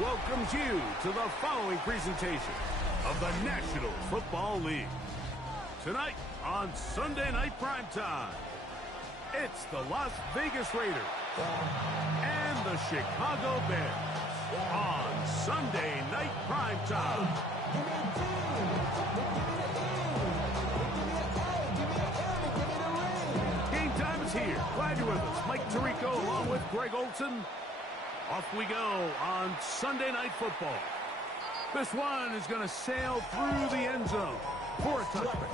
welcomes you to the following presentation of the National Football League. Tonight on Sunday Night Primetime, it's the Las Vegas Raiders and the Chicago Bears on Sunday Night Primetime. Game time is here. Glad you're with us. Mike Tirico along with Greg Olson. Off we go on Sunday Night Football. This one is going to sail through the end zone for a touchback.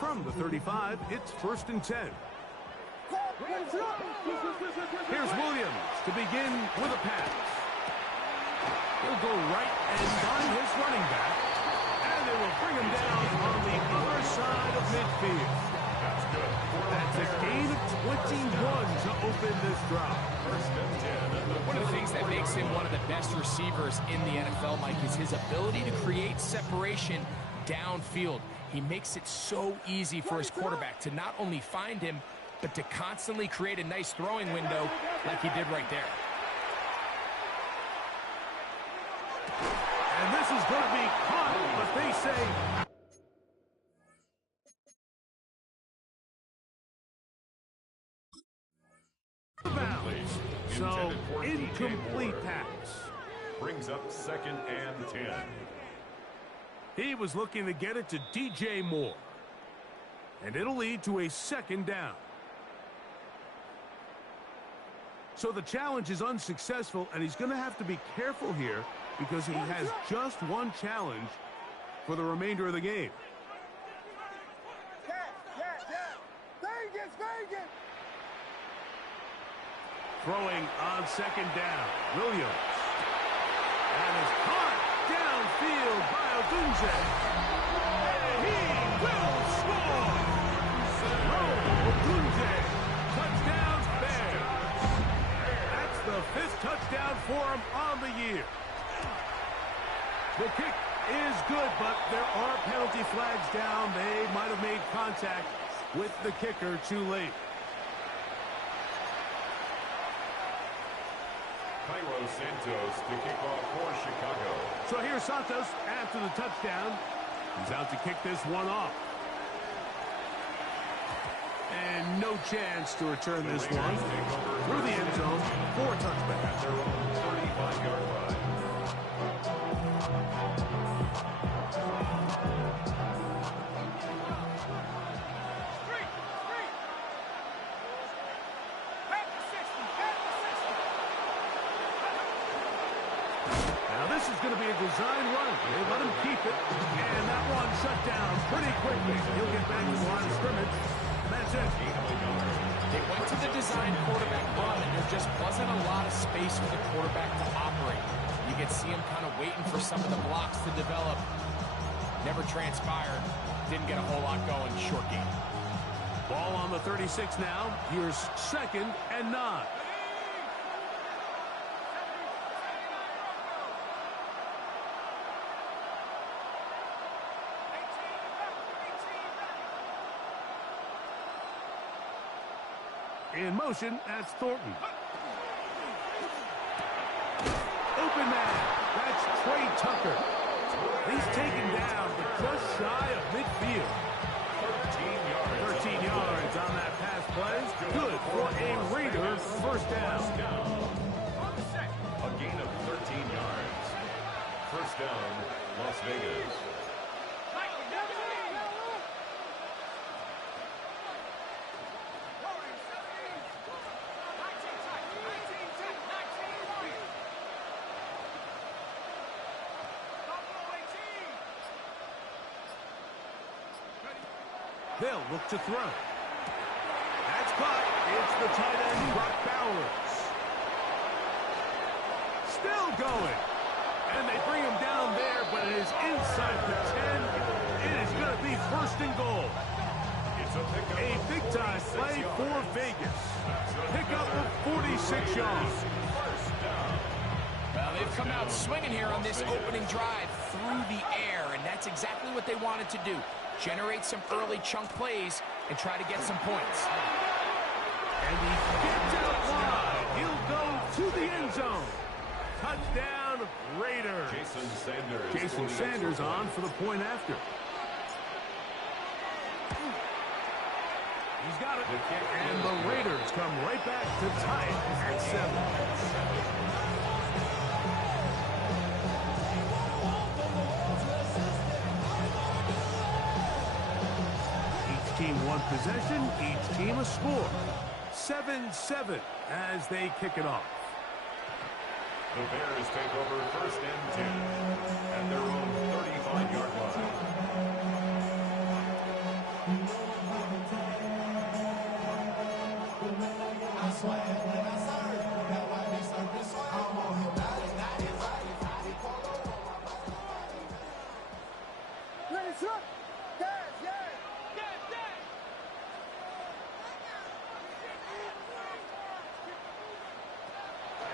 From the 35, it's 1st and 10. Here's Williams to begin with a pass. He'll go right and find his running back, and they will bring him down on the other side of midfield. That's good. That's a gain of 21 to open this drive. 1st and 10. One of the things that makes him one of the best receivers in the NFL, Mike, is his ability to create separation downfield. He makes it so easy for his quarterback to not only find him, but to constantly create a nice throwing window like he did right there. And this is going to be caught, but they say... So, incomplete pass. Brings up 2nd and 10. He was looking to get it to DJ Moore. And it'll lead to a 2nd down. So the challenge is unsuccessful, and he's going to have to be careful here because he has just one challenge for the remainder of the game. Throwing on 2nd down, Williams. And is caught downfield by Odunze. And he will score! Odunze, touchdown Bears. That's the 5th touchdown for him on the year. The kick is good, but there are penalty flags down. They might have made contact with the kicker too late. Cairo Santos to kick off for Chicago. So here's Santos after the touchdown. He's out to kick this one off. And no chance to return this one through the end zone for a touchback. At their own 35-yard line. This is going to be a design run. They let him keep it, and that one shut down pretty quickly. He'll get back to the line of scrimmage, and that's it. They went to the design quarterback run, and there just wasn't a lot of space for the quarterback to operate. You could see him kind of waiting for some of the blocks to develop. Never transpired. Didn't get a whole lot going. Short game. Ball on the 36 now. Here's 2nd and 9. In motion, that's Thornton. Open man. That's Trey Tucker. He's taken down, but just shy of midfield. 13 yards on that pass play. Good for a Raider 1st down. A gain of 13 yards. 1st down, Las Vegas. They'll look to throw. That's caught. It's the tight end, Brock Bowers. Still going. And they bring him down there, but it is inside the 10. It is going to be 1st and goal. A big-time play for Vegas. Pickup of 46 6 yards. Well, they've come out swinging here on this opening drive through the air, and that's exactly what they wanted to do. Generate some early chunk plays and try to get some points. And he gets out wide. He'll go to the end zone. Touchdown, Raiders. Jason Sanders on for the point after. He's got it. And the Raiders come right back to tie it at 7. Each team one possession, each team a score. 7-7 as they kick it off. The Bears take over 1st and 10 at their own 35-yard line.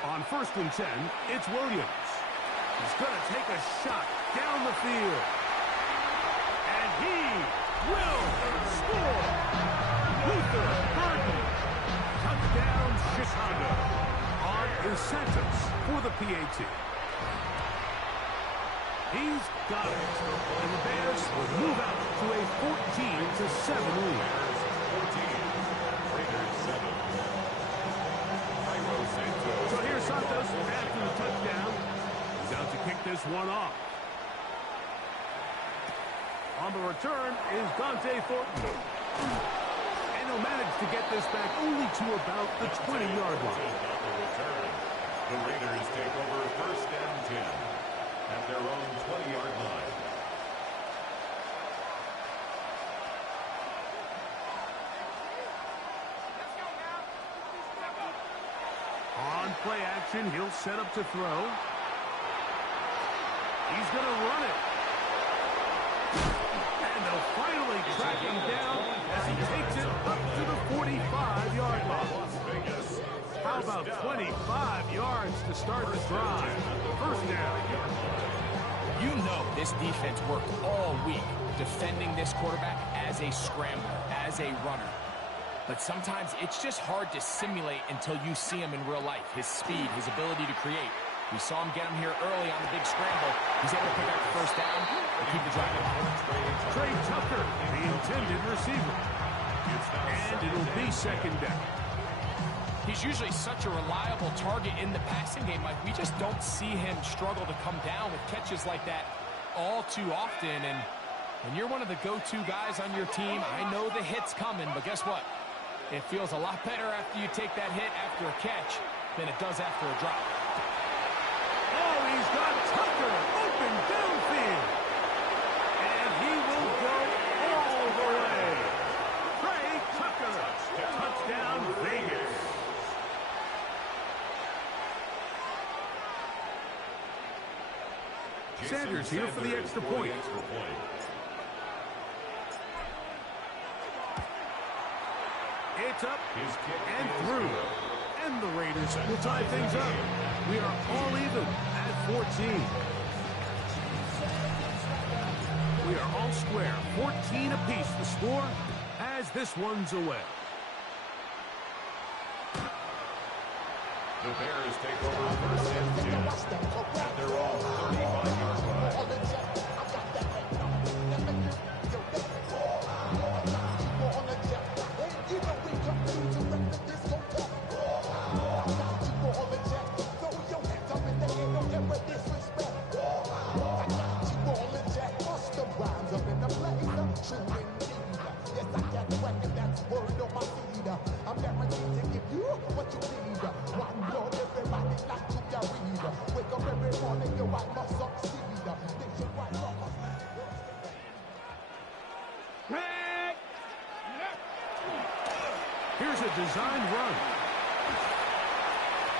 On 1st and 10, it's Williams. He's going to take a shot down the field. And he will score. Luther Burden. Touchdown, Chicago. On is Santos for the PAT. He's got it. And the Bears will move out to a 14-7 lead. 14, Raiders 7. So here's Santos after the touchdown. He's out to kick this one off. On the return is Dante Thornton. And he'll manage to get this back only to about the 20-yard line. The Raiders take over 1st and 10 at their own 20-yard line. On play action, he'll set up to throw. He's going to run it. And they'll finally track him down as he takes it up to the 45-yard line. How about 25 yards to start the drive? 1st down. You know this defense worked all week defending this quarterback as a scrambler, as a runner. But sometimes it's just hard to simulate until you see him in real life. His speed, his ability to create. We saw him get him here early on the big scramble. He's able to pick up the 1st down and keep the drive going. Trey Tucker, the intended receiver. And it'll be 2nd down. He's usually such a reliable target in the passing game. Like, we just don't see him struggle to come down with catches like that all too often. And when you're one of the go-to guys on your team, I know the hit's coming, but guess what? It feels a lot better after you take that hit after a catch than it does after a drop. Oh, he's got Tucker open downfield. And he will go all the way. Trey Tucker, touchdown Vegas. Sanders here for the extra point. It's up and through. And the Raiders will tie things up. We are all even at 14. We are all square. 14 apiece the score as this one's away. The Bears take over 1st and 10 at their own 35-yard line. I'm guaranteed to give you what you need. One blood, everybody like to carry. Wake up every morning, you I must succeed. Nationwide rockers. Here's a design run.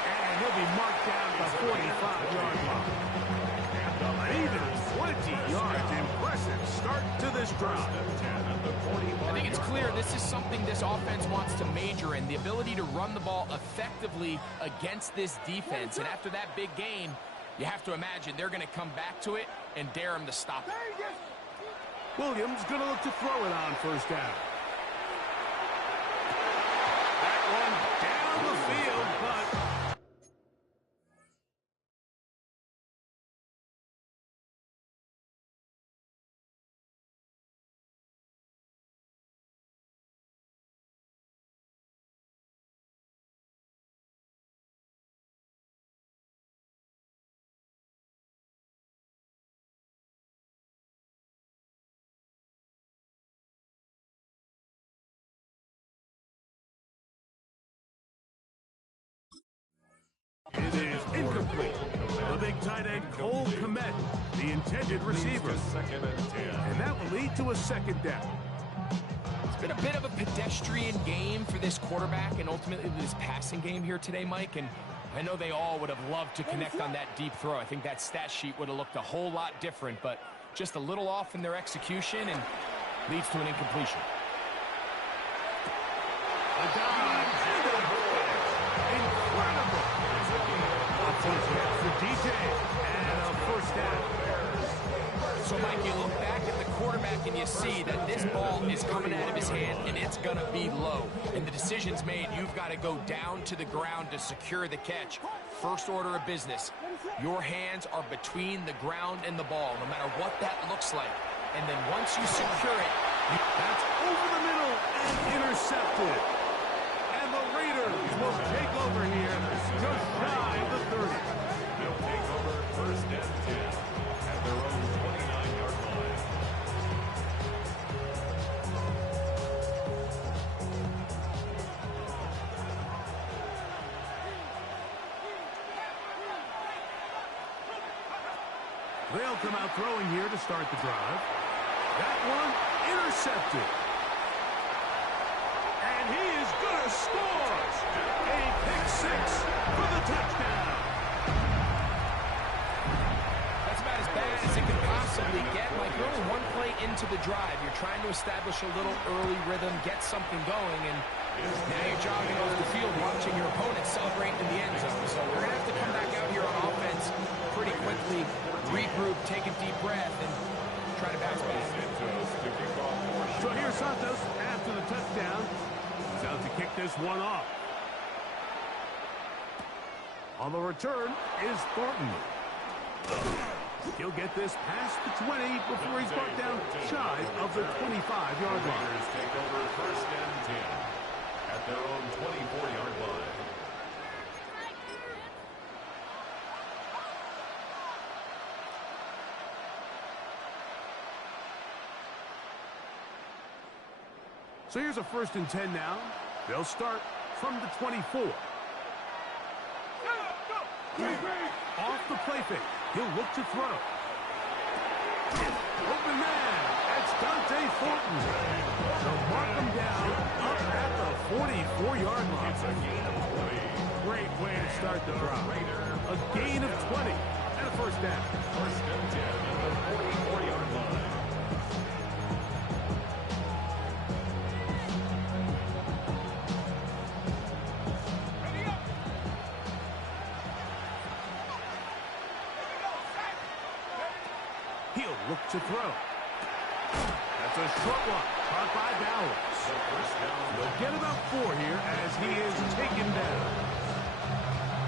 And he'll be marked down at the 45-yard line. Even 20 yards. Impressive start to this drive. I think think it's clear this is something this offense wants to major in, the ability to run the ball effectively against this defense. And after that big gain, you have to imagine they're going to come back to it and dare him to stop it. Williams going to look to throw it on first down. That one down the field, but it is incomplete. The big tight end, Cole Kmet, the intended receiver. And that will lead to a second down. It's been a bit of a pedestrian game for this quarterback and ultimately this passing game here today, Mike. And I know they all would have loved to connect on that deep throw. I think that stat sheet would have looked a whole lot different, but just a little off in their execution and leads to an incompletion. A dive and a hit. Incredible. For DJ and a first down. So, Mike, you look back at the quarterback and you see that this ball is coming out of his hand and it's going to be low. And the decision's made. You've got to go down to the ground to secure the catch. First order of business. Your hands are between the ground and the ball, no matter what that looks like. And then once you secure it, that's over the middle and intercepted. And the Raiders will take over here just shy of the 30. They'll take over first and 10 at their own 29-yard line. They'll come out throwing here to start the drive. That one intercepted. And he is going to score. A pick six for the touchdown. that's about as bad as it could possibly get. Like, you're only one play into the drive. You're trying to establish a little early rhythm, get something going, and now you're jogging off the field watching your opponent celebrate in the end zone. So we're going to have to come back out here on offense pretty quickly, regroup, take a deep breath, and try to bounce back. So here's Santos after the touchdown. He's out to kick this one off. On the return is Thornton. He'll get this past the 20 before he's brought down shy of the 25-yard line. Raiders take over first and 10 at their own 24-yard line. So here's a first and 10 now. They'll start from the 24. Off the play fake. He'll look to throw. Open man. That's Dante Thornton. They'll mark him down up at the 44-yard line. It's a gain of 20. Great way to start the drive. A gain of 20 and a first down. First and 10 at the 44-yard line. He'll look to throw. That's a short one, caught by Bowers. They'll get about 4 here as he is taken down.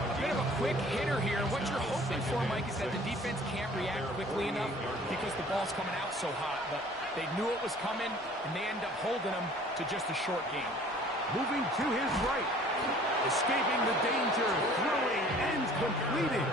A bit of a quick hitter here. What you're hoping for, Mike, is that the defense can't react quickly enough because the ball's coming out so hot. But they knew it was coming, and they end up holding them to just a short gain. Moving to his right. Escaping the danger, throwing and completing.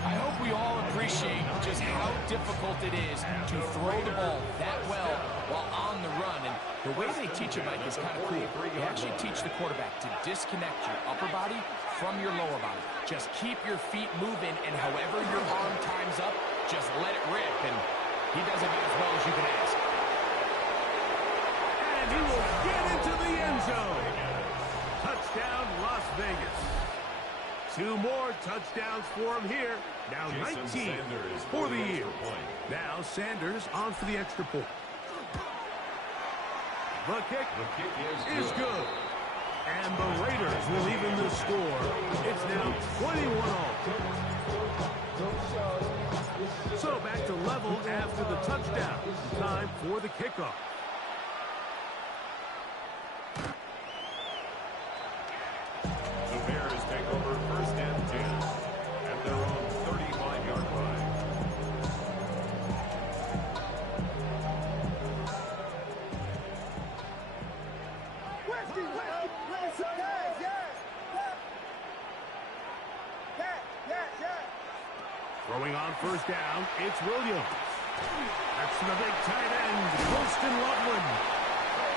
I hope we all appreciate just how difficult it is to throw the ball that well while on the run. And the way they teach it, Mike, is kind of cool. They actually teach the quarterback to disconnect your upper body from your lower body. Just keep your feet moving, and however your arm times up, just let it rip. And he does it as well as you can ask. And he will get into the end zone. Touchdown, Las Vegas. 2 more touchdowns for him here. Now 19 for the year. Now Sanders on for the extra point. The kick The kick is good. And the Raiders will even the score. It's now 21-all. So back to level after the touchdown. Time for the kickoff. The Bears take over first and 10 at their own 35-yard line. Throwing on first down, it's Williams. That's the big tight end, Colston Loveland.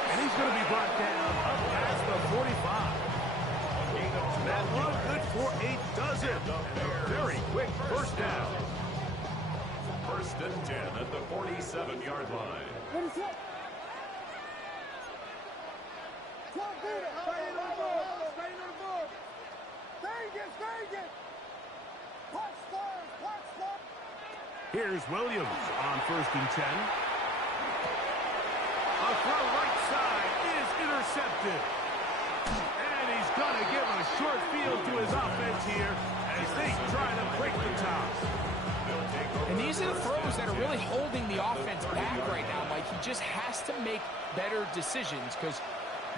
And he's going to be brought down up past the 45. That one good for 8 dozen. And a very quick first down. First and 10 at the 47-yard line. Here's Williams on first and 10. A throw right side is intercepted. And he's going to give a short field to his offense here as they try to break the top. And these are the throws that are really holding the offense back right now, Mike. He just has to make better decisions because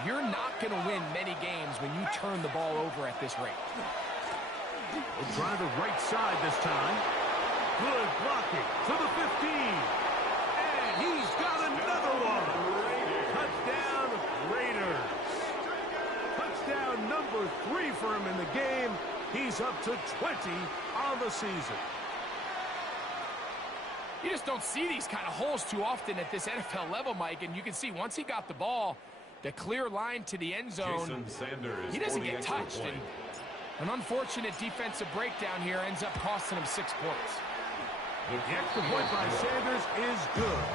you're not going to win many games when you turn the ball over at this rate. We'll try the right side this time. Good blocking to the 15. And he's got another one. Touchdown, Raiders. Touchdown number 3 for him in the game. He's up to 20 on the season. You just don't see these kind of holes too often at this NFL level, Mike. And you can see once he got the ball, the clear line to the end zone, he doesn't get touched. And an unfortunate defensive breakdown here ends up costing him 6 points. The extra point by Sanders is good.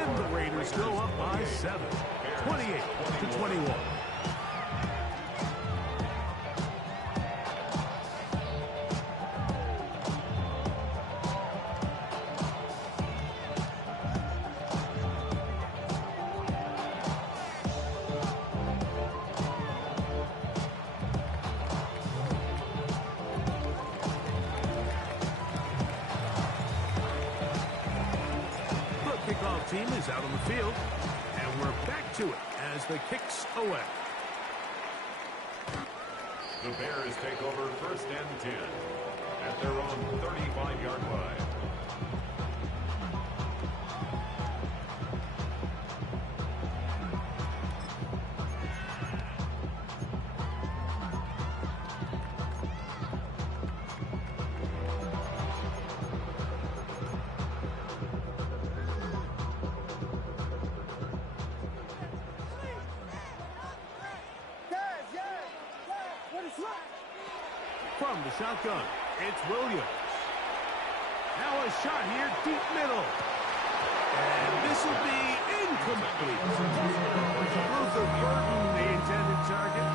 And the Raiders go up by 7. 28-21. Team is out on the field, and we're back to it as the kicks away. The Bears take over first and 10 at their own 35-yard line. From the shotgun, it's Williams. Now a shot here, deep middle. And this will be incomplete. Luther Burden, the intended target.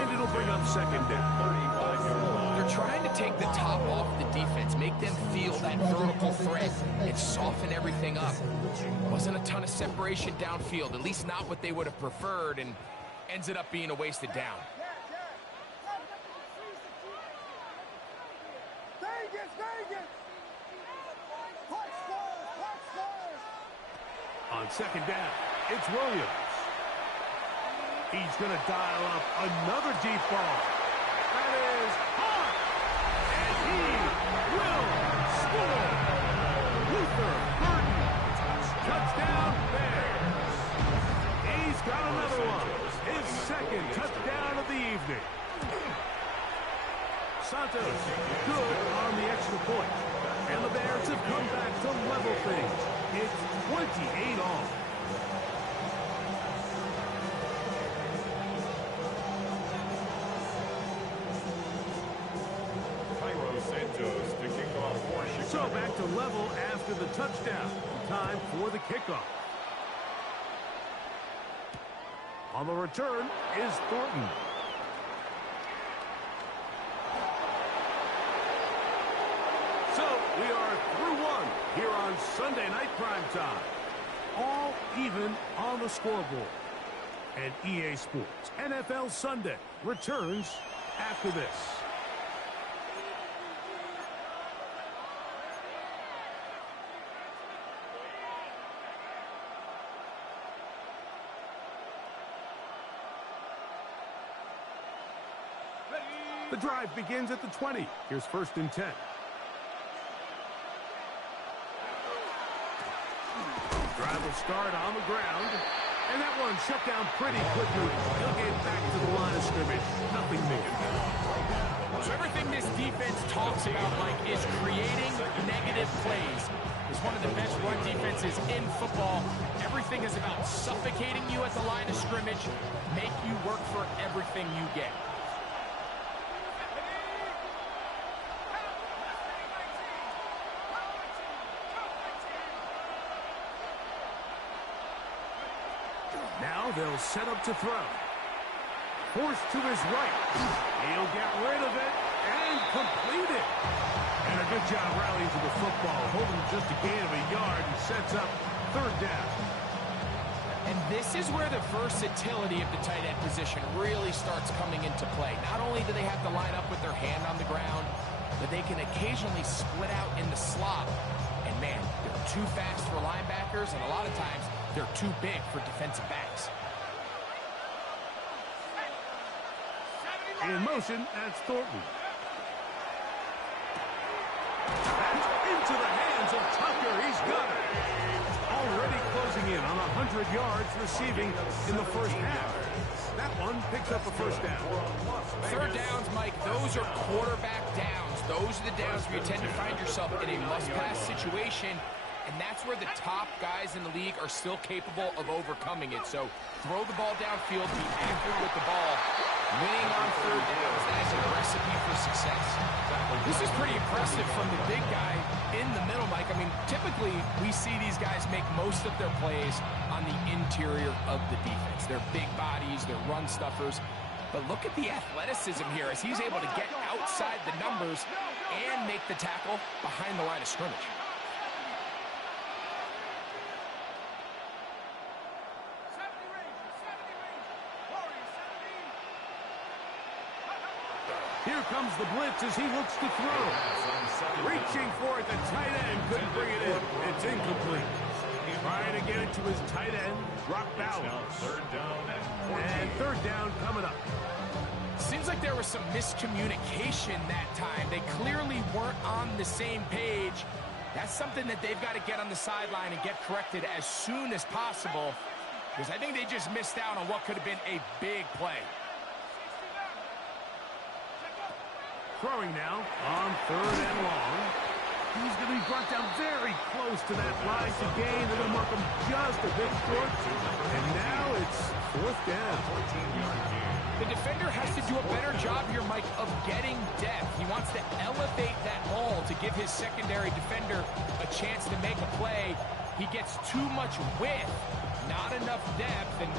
And it'll bring up second down. They're trying to take the top off the defense, make them feel that vertical threat, and soften everything up. Wasn't a ton of separation downfield, at least not what they would have preferred, and ended up being a wasted down. On second down, it's Williams. He's going to dial up another deep ball. That is hot. And he will score. Luther Burden. Touchdown Bears. He's got another one. His second touchdown of the evening. Santos good on the extra point. And the Bears have come back to level things. It's 28-all. Cairo Santos to kick off for Chicago. So back to level after the touchdown. Time for the kickoff. On the return is Thornton. So we are through one here on Sunday Night Primetime. All even on the scoreboard. And EA Sports NFL Sunday returns after this. The drive begins at the 20. Here's 1st and 10. Drive will start on the ground. And that one shut down pretty quickly. He'll get back to the line of scrimmage. Nothing new. So everything this defense talks about, Mike, is creating negative plays. It's one of the best run defenses in football. Everything is about suffocating you at the line of scrimmage, make you work for everything you get. Now they'll set up to throw. Forced to his right. He'll get rid of it and complete it. And a good job rallying to the football, holding just a gain of a yard and sets up 3rd down. And this is where the versatility of the tight end position really starts coming into play. Not only do they have to line up with their hand on the ground, but they can occasionally split out in the slot. And man, they're too fast for linebackers, and a lot of times they're too big for defensive backs. In motion, that's Thornton. That's into the hands of Tucker. He's got it. Already closing in on 100 yards receiving in the 1st half. That one picks up a 1st down. 3rd downs, Mike, those are quarterback downs. Those are the downs where you tend to find yourself in a must-pass situation, and that's where the top guys in the league are still capable of overcoming it. So throw the ball downfield, be accurate with the ball. Winning on 3rd downs, that is a recipe for success. This is pretty impressive from the big guy in the middle, Mike. I mean, typically we see these guys make most of their plays on the interior of the defense. They're big bodies, they're run stuffers. But look at the athleticism here as he's able to get outside the numbers and make the tackle behind the line of scrimmage. Here comes the blitz as he looks to throw. Reaching for it, the tight end couldn't bring it in. It's incomplete. Trying to get it to his tight end, Brock Bowers. 3rd down and 3rd down coming up. Seems like there was some miscommunication that time. They clearly weren't on the same page. That's something that they've got to get on the sideline and get corrected as soon as possible, because I think they just missed out on what could have been a big play. Throwing now on 3rd and long. He's going to be brought down very close to that line to gain. They're going to mark him just a bit short. And now it's 4th down. The defender has to do a better job here, Mike, of getting depth. He wants to elevate that ball to give his secondary defender a chance to make a play. He gets too much width, not enough depth, and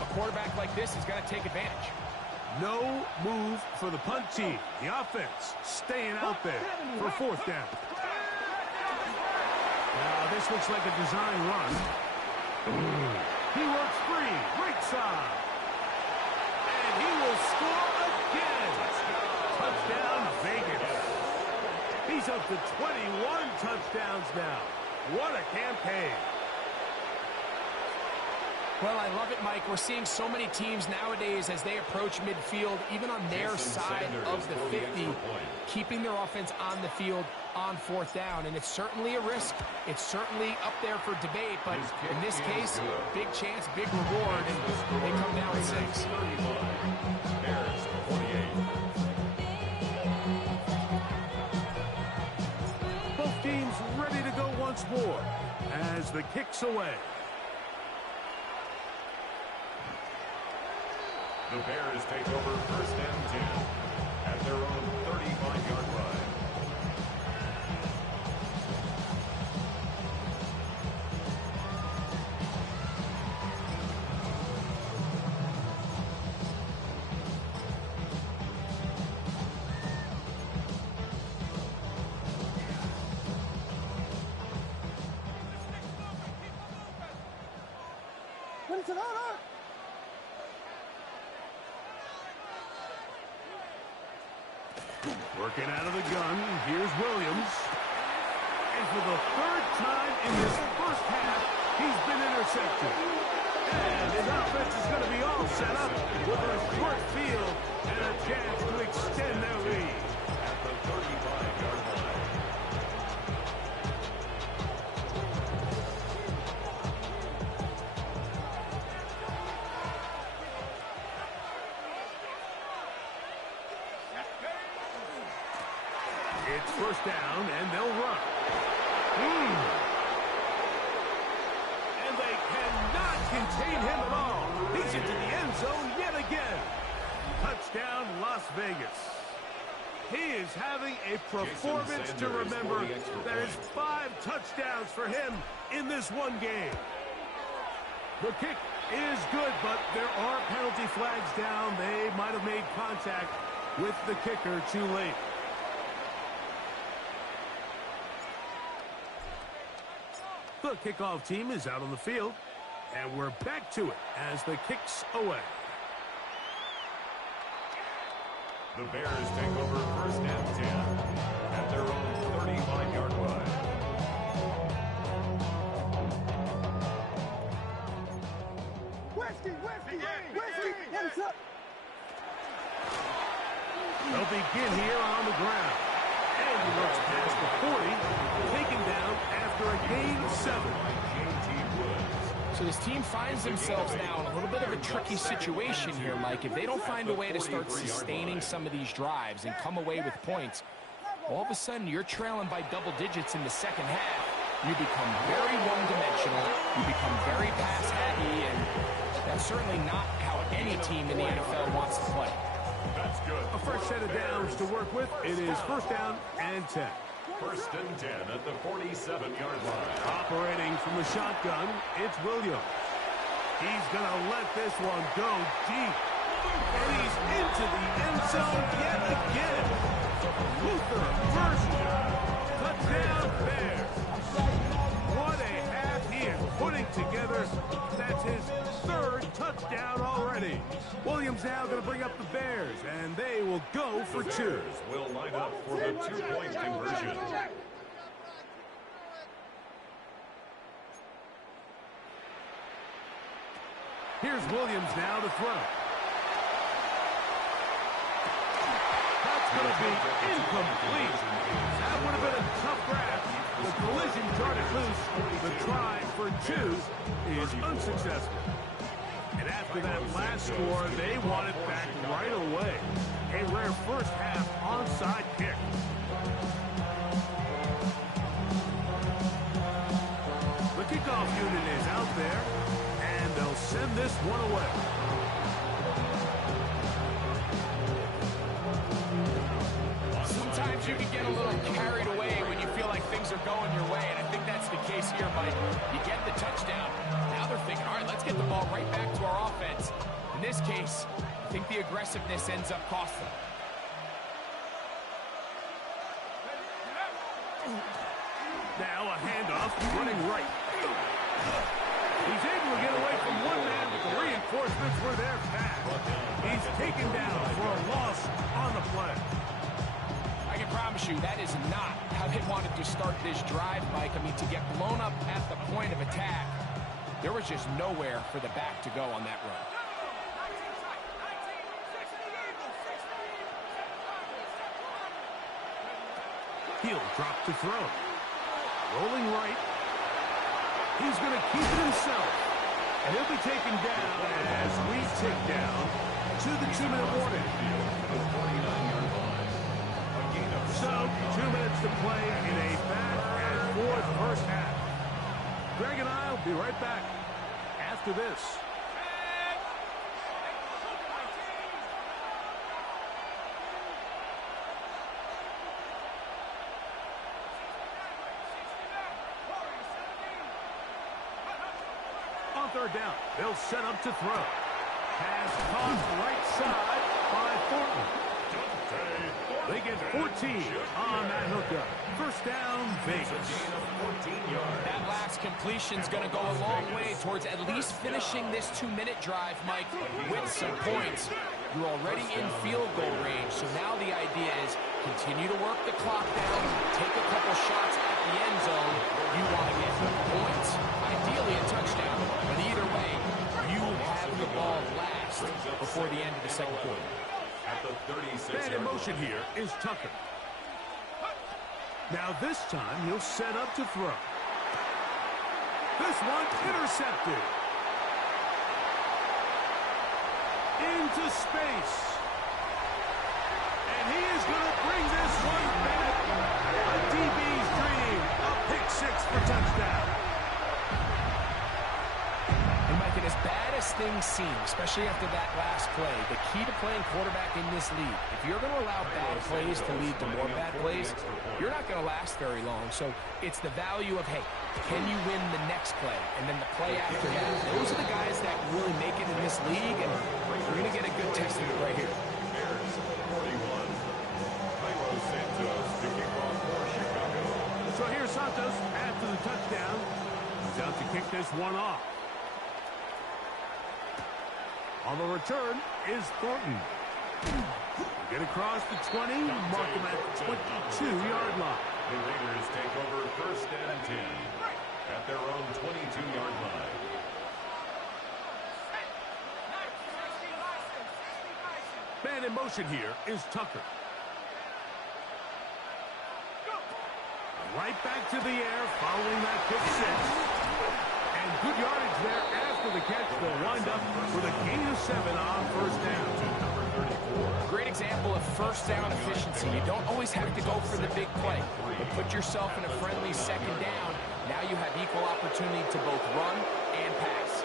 a quarterback like this is going to take advantage. No move for the punt team. The offense staying out there for 4th down. Now this looks like a design run. He works free, right side. And he will score again. Touchdown, Vegas. He's up to 21 touchdowns now. What a campaign. Well, I love it, Mike. We're seeing so many teams nowadays as they approach midfield, even on their side of the 50, keeping their offense on the field on 4th down. And it's certainly a risk. It's certainly up there for debate. But in this case, big chance, big reward, and they come down with 6. Bears 48. Both teams ready to go once more as the kick's away. The Bears take over 1st and 10 at their own 35-yard line. Working out of the gun, here's Williams. And for the third time in this first half, he's been intercepted. And his offense is going to be all set up with a short field and a chance to extend their lead. At the 35-yard line. It's first down, and they'll run. And they cannot contain him at all. He's into the end zone yet again. Touchdown, Las Vegas. He is having a performance to remember. There's 5 touchdowns for him in this one game. The kick is good, but there are penalty flags down. They might have made contact with the kicker too late. The kickoff team is out on the field, and we're back to it as the kick's away. The Bears take over first and 10 at their own 35-yard line. Hands up. They'll begin here on the ground. And he looks past the 40, taken down after a gain of 7. So this team finds themselves now in a little bit of a tricky situation here, Mike. If they don't find a way to start sustaining some of these drives and come away with points, all of a sudden you're trailing by double digits in the second half. You become very one-dimensional. You become very pass-happy, and that's certainly not how any team in the NFL wants to play. That's good. A fresh set of downs to work with. It is first down and 10. First and 10 at the 47-yard line. Operating from the shotgun, it's Williams. He's going to let this one go deep. And he's into the end zone yet again. Luther first down. Touchdown Bears. What a half he is putting together. That's his 3rd touchdown already. Williams now going to bring up the Bears, and they will go for 2. Bears will line up for the 2-point conversion. Here's Williams now to throw. That's going to be incomplete. That would have been a tough grab. The collision darted loose. The try for 2 is unsuccessful. And after that last score, they want it back right away. A rare first half onside kick. The kickoff unit is out there, and they'll send this one away. Sometimes you can get a little carried away when you feel like things are going your way, and I think that's the case here, Mike. You get the touchdown. Now they're thinking, all right, let's get the ball right back to our offense. In this case, I think the aggressiveness ends up costing them. Now a handoff, running right. He's able to get away from one man, but the reinforcements were there fast. He's taken down for a loss on the play. I can promise you that is not how they wanted to start this drive, Mike. I mean, to get blown up at the point of attack, there was just nowhere for the back to go on that run. He'll drop to throw. Rolling right. He's going to keep it himself. And he'll be taken down as we tick down to the 2-minute warning. So, 2 minutes to play in a back-and-forth first half. Greg and I will be right back after this. On third down, they'll set up to throw. Pass tossed right side by Thornton. They get 14 on that hookup. First down, Vegas. That last completion's going to go a long way towards at least finishing this 2-minute drive, Mike, with some points. You're already in field goal range, so now the idea is continue to work the clock down, take a couple shots at the end zone. You want to get points, ideally a touchdown, but either way, you have the ball last before the end of the second quarter. At the 36. Man in motion here is Tucker. Now this time he'll set up to throw. This one intercepted. Into space. And he is going to bring this one back. A DB's dream. A pick six for touchdown. And Mike, and as bad as things seem, especially after that last play, the key to playing quarterback in this league, if you're going to allow bad plays to lead to more bad plays, you're not going to last very long. So it's the value of, hey, can you win the next play? And then the play after that. Those are the guys that really make it in this league, and we're going to get a good test of it right here. Bears 41. Cairo Santos to kick off for Chicago. So here's Santos after the touchdown. He's out to kick this one off. On the return is Thornton. Get across the 20, mark him at the 22-yard line. The Raiders take over first and 10 at their own 22-yard line. Man in motion here is Tucker. Right back to the air following that pick six. And good yardage there after the catch. They'll wind up with a gain of 7 on first down. Great example of first down efficiency. You don't always have to go for the big play, but put yourself in a friendly second down. Now you have equal opportunity to both run and pass.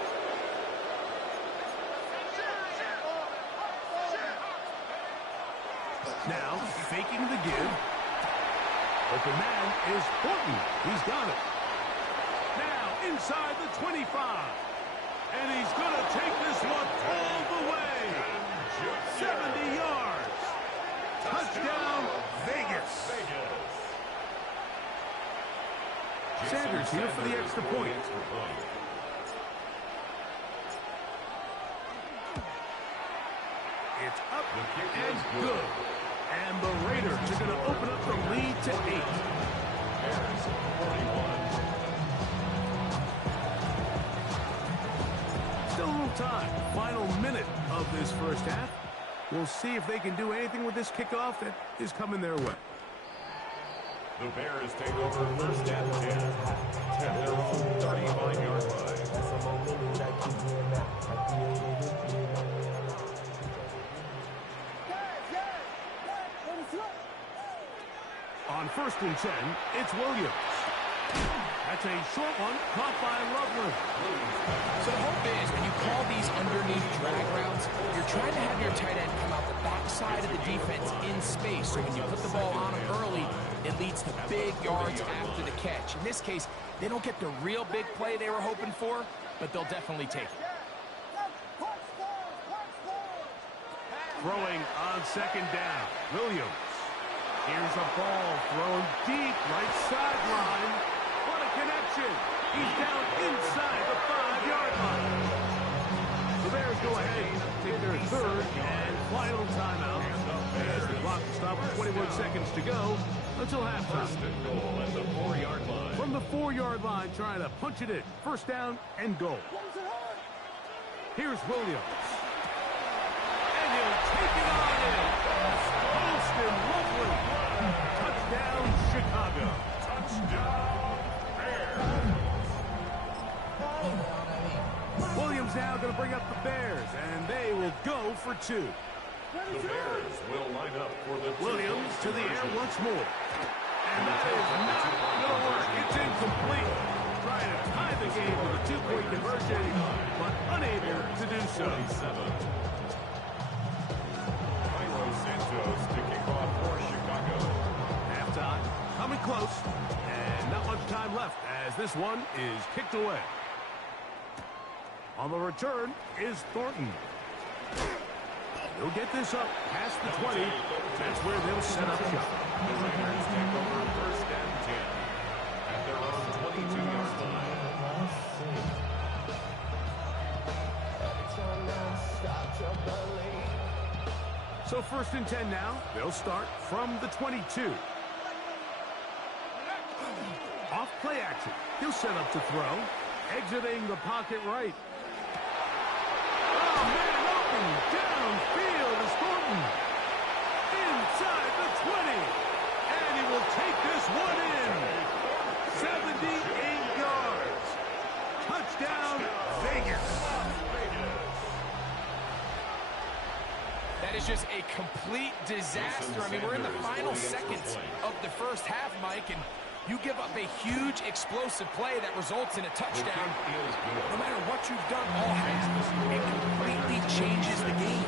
Now, faking the give. Open man is Thornton. He's got it. Now, inside the 25. And he's going to take this one all the way. 70 yards. Touchdown, Vegas. Sanders here for the extra point. It's up and good. And the Raiders are going to open up the lead to 8. Still a little time. Final minute of this first half. We'll see if they can do anything with this kickoff that is coming their way. The Bears take over first and 10 at their own 35-yard line. On first and 10, it's Williams. That's a short one, caught by Loveland. So the hope is when you call these underneath drag routes, you're trying to have your tight end come out the backside of the defense in space. So when you put the ball on him early, it leads to big yards after the catch. In this case, they don't get the real big play they were hoping for, but they'll definitely take it. Throwing on second down, Williams. Here's a ball thrown deep, right sideline. What a connection. He's down inside the 5-yard line. The Bears go ahead, take their third and final timeout. As the clock stops with 21 seconds to go until halftime. First and goal at the 4-yard line. From the 4-yard line, trying to punch it in. First down and goal. Here's Williams. And he'll take it on in. Austin Loveland. Touchdown, Chicago. Touchdown, Bears. Williams now going to bring up the Bears, and they will go for 2. The Bears will line up for the Williams to the air once more. And that is not going to work. It's incomplete. Trying to tie the game with a 2-point conversion, but unable to do so. Cairo Santos to kick off for Chicago. Halftime coming close, and not much time left as this one is kicked away. On the return is Thornton. He'll get this up past the 20. That's where they'll set up shop. The Raiders take over first and 10 at their own 22-yard line. So 1st and 10 now. They'll start from the 22. Off play action. He'll set up to throw. Exiting the pocket right. Oh, man, open. Downfield is Thornton. Inside the 20. And he will take this one in. 78 yards. Touchdown, Vegas. That is just a complete disaster. I mean, we're in the final seconds of the first half, Mike, and you give up a huge explosive play that results in a touchdown. No matter what you've done all half, it completely changes the game.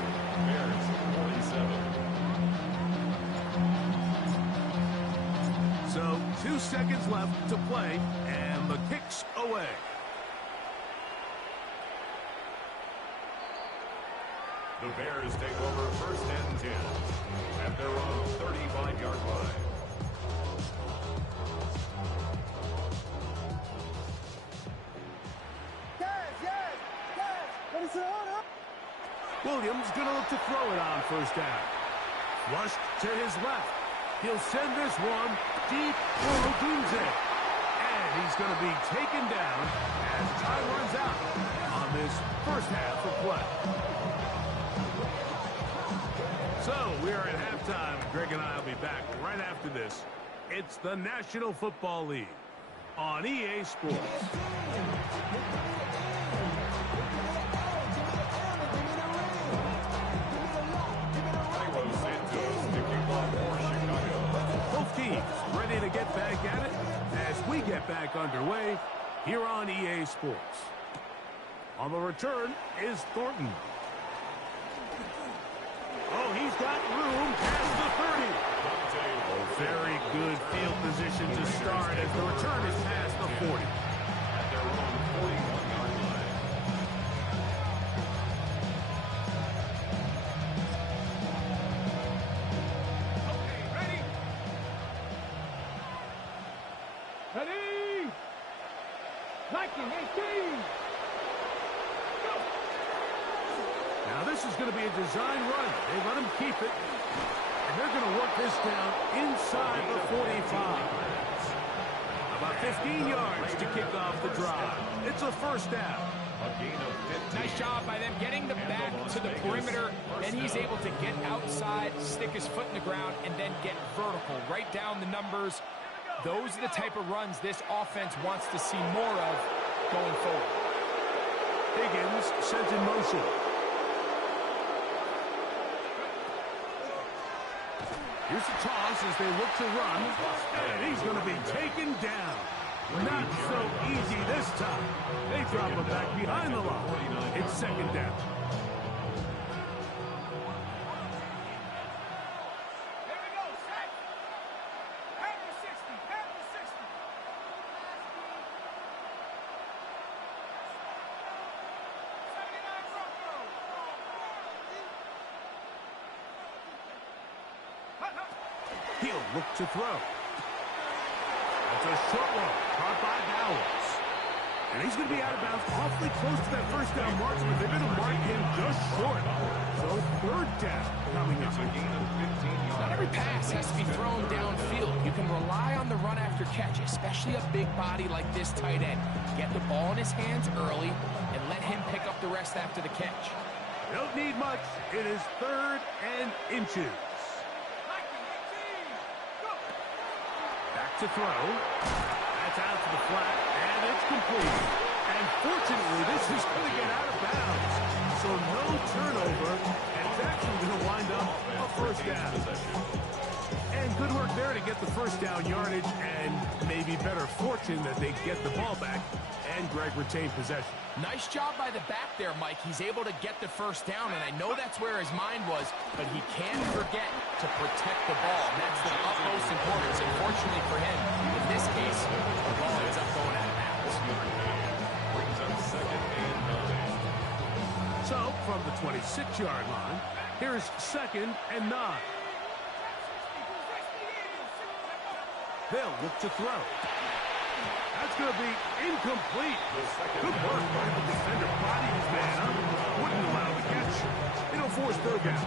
So 2 seconds left to play, and the kick's away. The Bears take over 1st and 10 at their own 35-yard line. Williams gonna look to throw it on 1st down. Flushed to his left. He'll send this one deep for Odunze. And he's gonna be taken down as time runs out on this 1st half of play. So we are at halftime. Greg and I will be back right after this. It's the National Football League on EA Sports. Both teams ready to get back at it as we get back underway here on EA Sports. On the return is Thornton. Oh, he's got room past the 30. Oh, very good field position to start as the return is past the 40. At their own 41-yard line. Okay, ready? Ready? 1918. Now this is going to be a design run. They let him keep it. And they're going to work this down inside the 45. About 15 yards to kick off the drive. It's a 1st down. A gain of 15. Nice job by them getting the back to the perimeter. Then he's able to get outside, stick his foot in the ground, and then get vertical. Right down the numbers. Those are the type of runs this offense wants to see more of going forward. Higgins sent in motion. Here's a toss as they look to run, and he's going to be taken down. Not so easy this time. They drop him back behind the line. It's 2nd down. He'll look to throw. That's a short one, caught by Bowers. And he's going to be out of bounds awfully close to that 1st down mark, but they're going to mark him just short. So 3rd down coming up. A gain of 15 yards. Not every pass has to be thrown downfield. You can rely on the run after catch, especially a big body like this tight end. Get the ball in his hands early and let him pick up the rest after the catch. Don't need much. It is 3rd and inches. Back to throw. That's out to the flat, and it's complete. And fortunately, this is going to get out of bounds. So no turnover, and it's actually going to wind up a 1st down. And good work there to get the 1st down yardage, and maybe better fortune that they get the ball back, and Greg retained possession. Nice job by the back there, Mike. He's able to get the 1st down, and I know that's where his mind was, but he can't forget to protect the ball. And that's the utmost importance. Unfortunately for him, in this case, the ball ends up going out of bounds. Brings up 2nd and 9. So, from the 26-yard line, here's 2nd and 9. They'll look to throw. That's going to be incomplete. Good work by the defender. Body his man up. Wouldn't allow the catch. It'll force third down.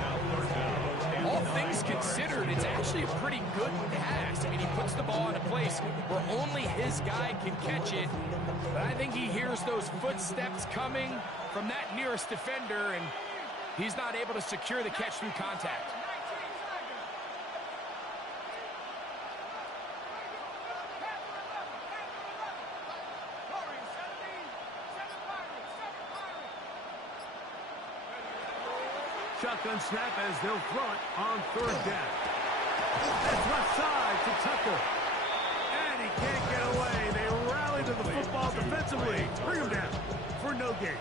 All things considered, it's actually a pretty good pass. I mean, he puts the ball in a place where only his guy can catch it. But I think he hears those footsteps coming from that nearest defender, and he's not able to secure the catch through contact. Shotgun snap as they'll throw it on third down. That's left side to Tucker. And he can't get away. They rally to the football defensively. Bring him down for no gain.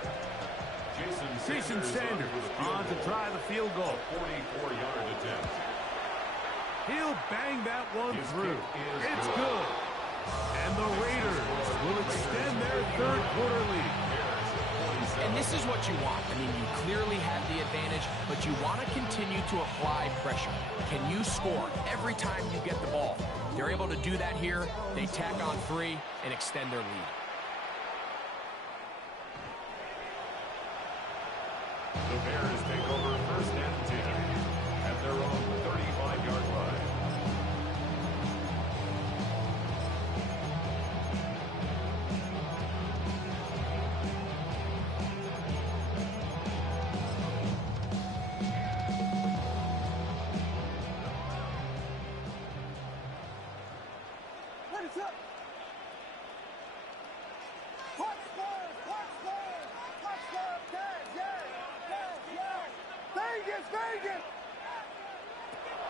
Jason Sanders on to try the field goal. 44-yard attempt. He'll bang that one through. It's good. And the Raiders will extend their third quarter lead. And this is what you want. I mean, you clearly have the advantage, but you want to continue to apply pressure. Can you score every time you get the ball? They're able to do that here. They tack on 3 and extend their lead. The Bears take over first and 10 at their own 35-yard line.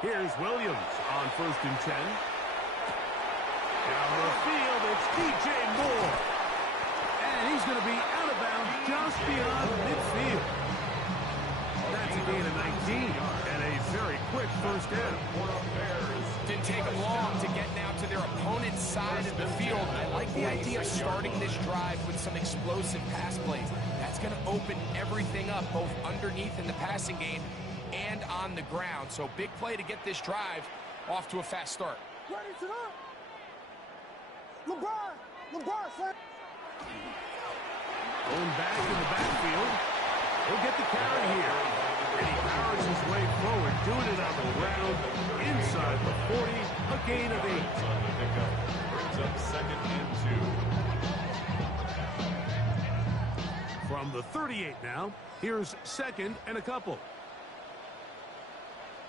Here's Williams on first and 10. Down the field, it's DJ Moore. And he's going to be out of bounds just beyond midfield. That's a gain of 19 and a very quick first down. Didn't take them long to get now to their opponent's side of the field. I like the idea of starting this drive with some explosive pass plays. That's going to open everything up, both underneath in the passing game and on the ground. So big play to get this drive off to a fast start. Ready to go. LeBron, son. Going back in the backfield. He'll get the carry here. And he powers his way forward, doing it on the ground, inside the 40, a gain of 8. On the pickup. Brings up second and 2. From the 38 now, here's second and a couple.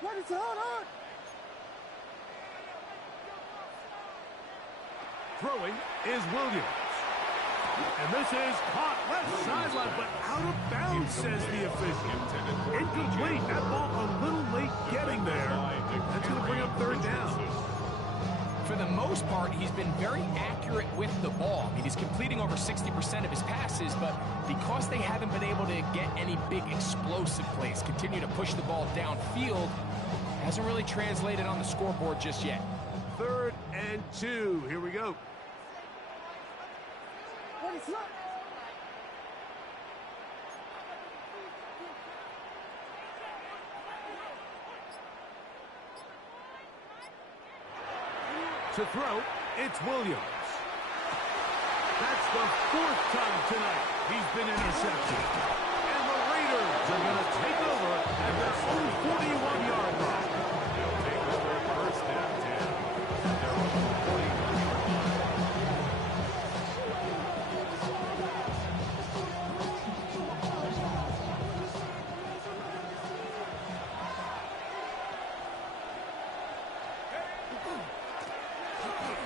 Ready to hold on. Throwing is Williams. And this is caught left sideline, but out of bounds, says the official. Incomplete. That ball a little late getting there. That's going to bring up third down. For the most part, he's been very accurate with the ball. I mean, he's completing over 60% of his passes, but because they haven't been able to get any big explosive plays, continue to push the ball downfield, hasn't really translated on the scoreboard just yet. Third and 2. Here we go. Ready to go. To throw, it's Williams. That's the 4th time tonight he's been intercepted. And the Raiders are going to take over at their own 41-yard line. They'll take over first and 10 at their own 41-yard line.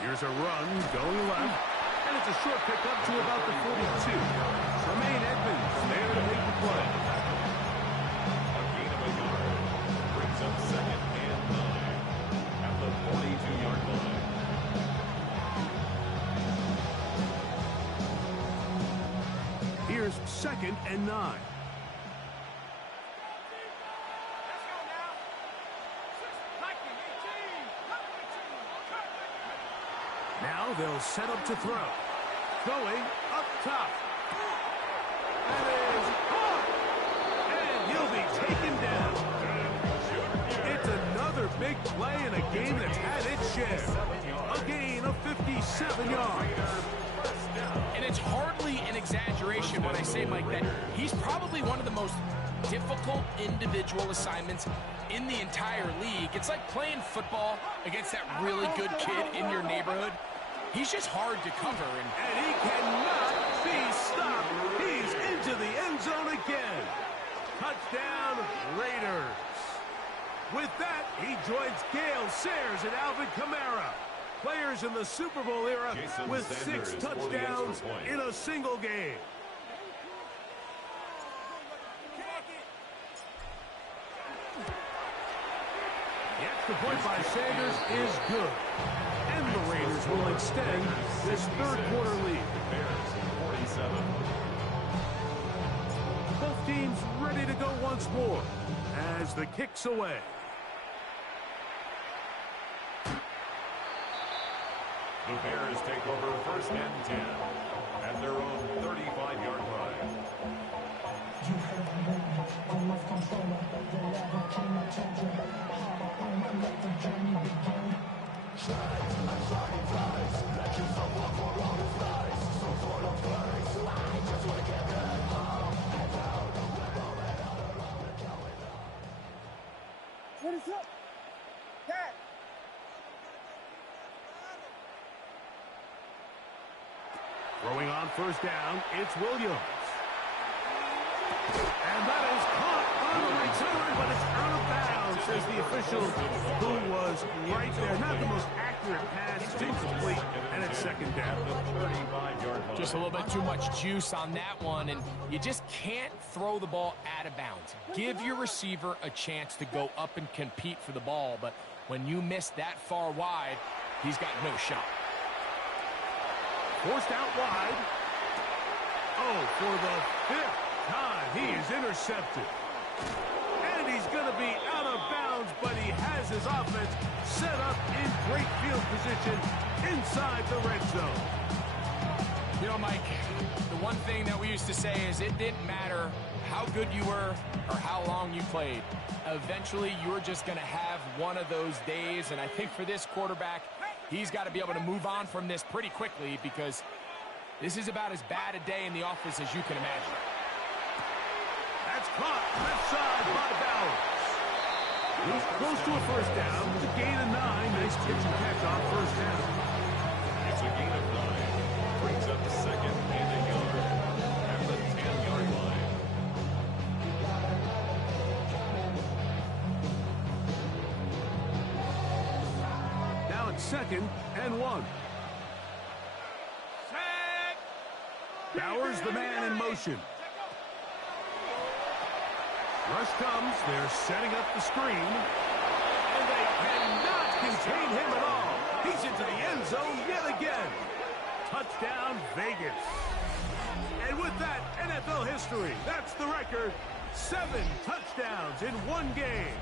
Here's a run going left, and it's a short pickup to about the 42. Tremaine Edmonds there to make the play. A gain of a yard. Brings up second and 9 at the 42-yard line. Here's second and 9. Now they'll set up to throw. Going up top. That is caught. And he'll be taken down. It's another big big play in a game that's had its share. A gain of 57 yards. And it's hardly an exaggeration when I say, Mike, that he's probably one of the most difficult individual assignments in the entire league. It's like playing football against that really good kid in your neighborhood. He's just hard to cover. And he cannot be stopped. He's into the end zone again. Touchdown, Raiders. With that, he joins Gale Sayers and Alvin Kamara, players in the Super Bowl era with 6 touchdowns in a single game. The extra point by Sanders is good. And the Raiders will extend this third quarter lead. Bears 47. Both teams ready to go once more as the kick's away. The Bears take over first and 10 at their own 35-yard line. What is up? Dad! Throwing on first down, it's Williams. And that is caught on the return, but it's out of bounds, says the official, who was right there. Not the most accurate pass, it's incomplete, and it's second down. Just a little bit too much juice on that one, and you just can't throw the ball out of bounds. Give your receiver a chance to go up and compete for the ball, but when you miss that far wide, he's got no shot. Forced out wide. Oh, for the 5th time, he is intercepted. And he's going to be out of bounds, but he has his offense set up in great field position inside the red zone. You know, Mike, the one thing that we used to say is it didn't matter how good you were or how long you played. Eventually, you're just going to have one of those days, and I think for this quarterback, he's got to be able to move on from this pretty quickly because this is about as bad a day in the office as you can imagine. That's caught left side by Bowers. He's close to a first down. It's a gain of 9. Nice pitch and catch off first down. It's a gain of 9. Brings up second and a yard at the 10-yard line. Now it's 2nd and 1. Bowers, the man in motion. Rush comes. They're setting up the screen. And they cannot contain him at all. He's into the end zone yet again. Touchdown, Vegas. And with that, NFL history. That's the record. 7 touchdowns in one game.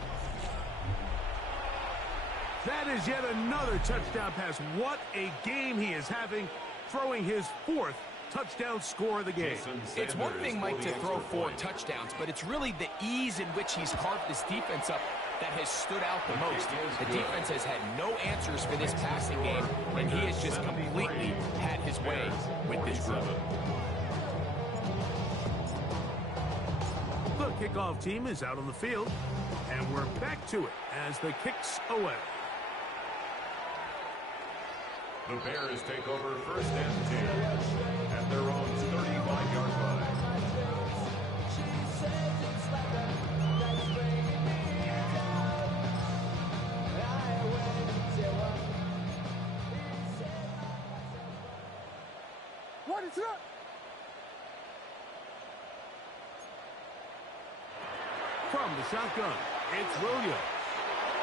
That is yet another touchdown pass. What a game he is having, throwing his 4th touchdown score of the game. It's one thing, Mike, to throw 4 touchdowns, but it's really the ease in which he's carved this defense up that has stood out the most. The defense has had no answers for this passing game, and he has just completely had his way with this group. The kickoff team is out on the field, and we're back to it as the kick's away. The Bears take over first and 10 at their own 35-yard line. What is up? From the shotgun, it's Williams.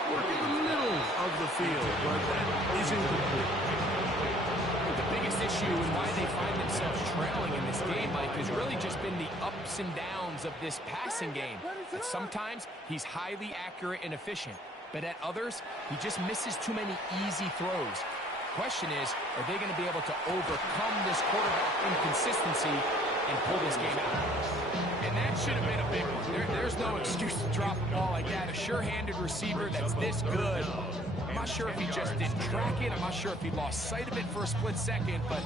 Working the middle of the field, but that is incomplete. The biggest issue and why they find themselves trailing in this game, Mike, has really just been the ups and downs of this passing game. That sometimes he's highly accurate and efficient, but at others, he just misses too many easy throws. Question is, are they going to be able to overcome this quarterback inconsistency and pull this game out. And that should have been a big one. There's no excuse to drop a ball like that. A sure-handed receiver that's this good. I'm not sure if he just didn't track it. I'm not sure if he lost sight of it for a split second, but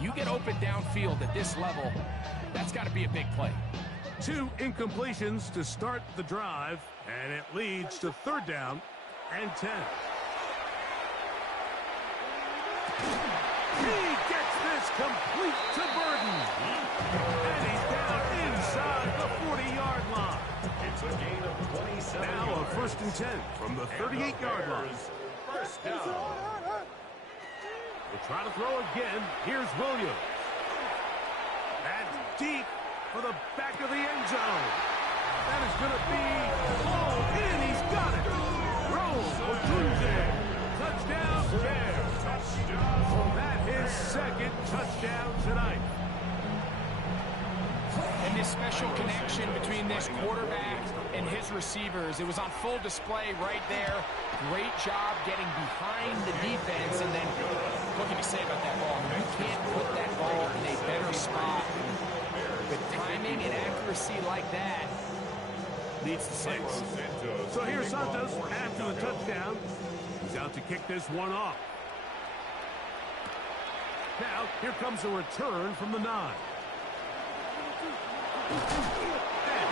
you get open downfield at this level, that's got to be a big play. 2 incompletions to start the drive, and it leads to 3rd down and 10. He gets this complete to Burden. And he's down inside the 40-yard line. It's a gain of 27 Now yards. a 1st and 10 from the 38-yard line. First down. We'll try to throw again. Here's Williams. That's deep for the back of the end zone. That is going to be all in. He's got it. Rose Odunze. Touchdown Bears. That his 2nd touchdown tonight. And this special connection between this quarterback and his receivers, it was on full display right there. Great job getting behind the defense. And then, what can you say about that ball? You can't put that ball in a better spot. With timing and accuracy like that, leads to 6. So here's Santos after the touchdown. He's out to kick this one off. Now, here comes a return from the 9. And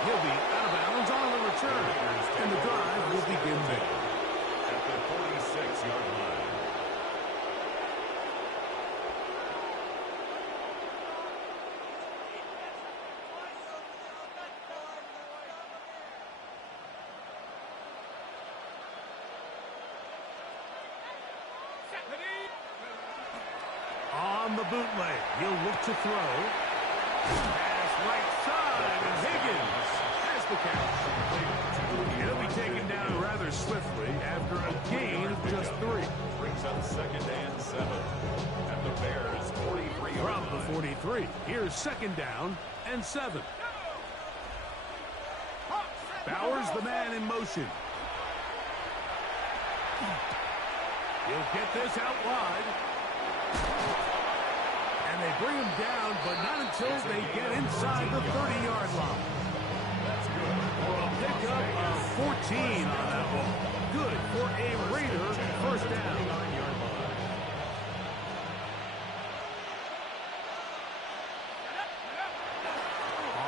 he'll be out of bounds on the return. And the drive will begin there. At the 46-yard line. On the bootleg, he'll look to throw. Pass right side, and Higgins has the catch. He'll be taken down rather swiftly after a gain of just 3. Brings up 2nd and 7. At the Bears' 43-yard From the 43, here's 2nd down and 7. Bowers the man in motion. He'll get this out wide. And they bring him down, but not until they get inside the 30-yard line. That's good. For a pickup of 14 on that ball. Good for a Raider 1st down. 39-yard line.